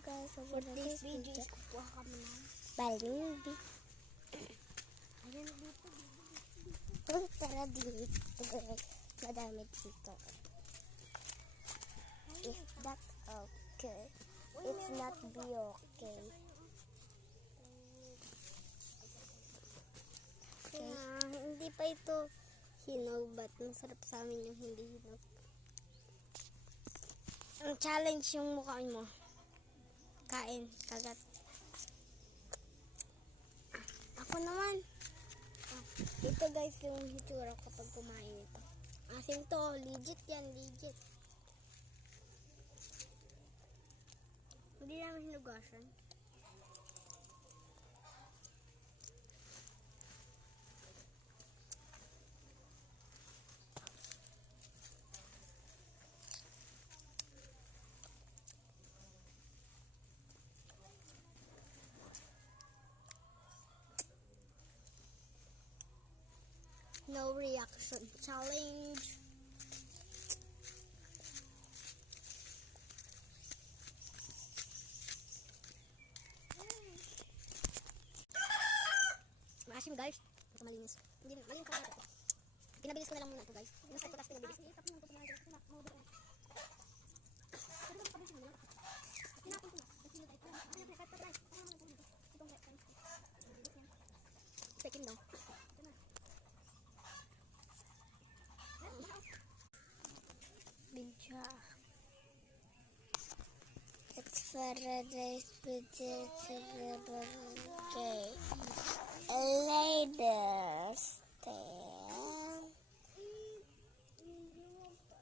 guys, so For this video is kukuha kami ng Balibi. ayan dito. Uy, tara dito guys. Madami dito. If that's okay. It's not be okay. Hindi pa ito hinog, but masarap sa amin yung hindi hinog. Ang challenge yung mukha mo. Kain, kagat. Ako naman. Ito guys yung hitsura kapag kumain ito. Asim to, legit yan, legit. Hindi naman hinugasan. No reaction challenge. Maasim guys. Ito malinis. Hindi malinis ka ito. Pinabilis ko na lang muna ito guys. Pinasal ko tapos pinabilis. Pekin daw. Bincha. It's Friday's birthday. Ladies,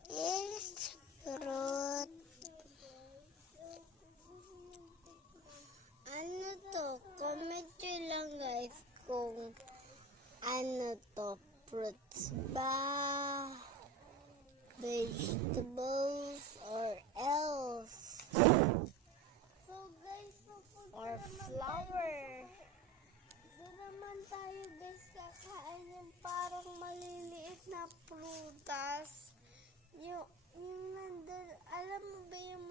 it's fruit. Ano to? Comment nyo lang guys kung ano to, fruits ba, vegetables, or else, So guys, or flower. doon naman tayo guys kakain yung parang maliliit na prutas. Yung nandun, alam mo ba yung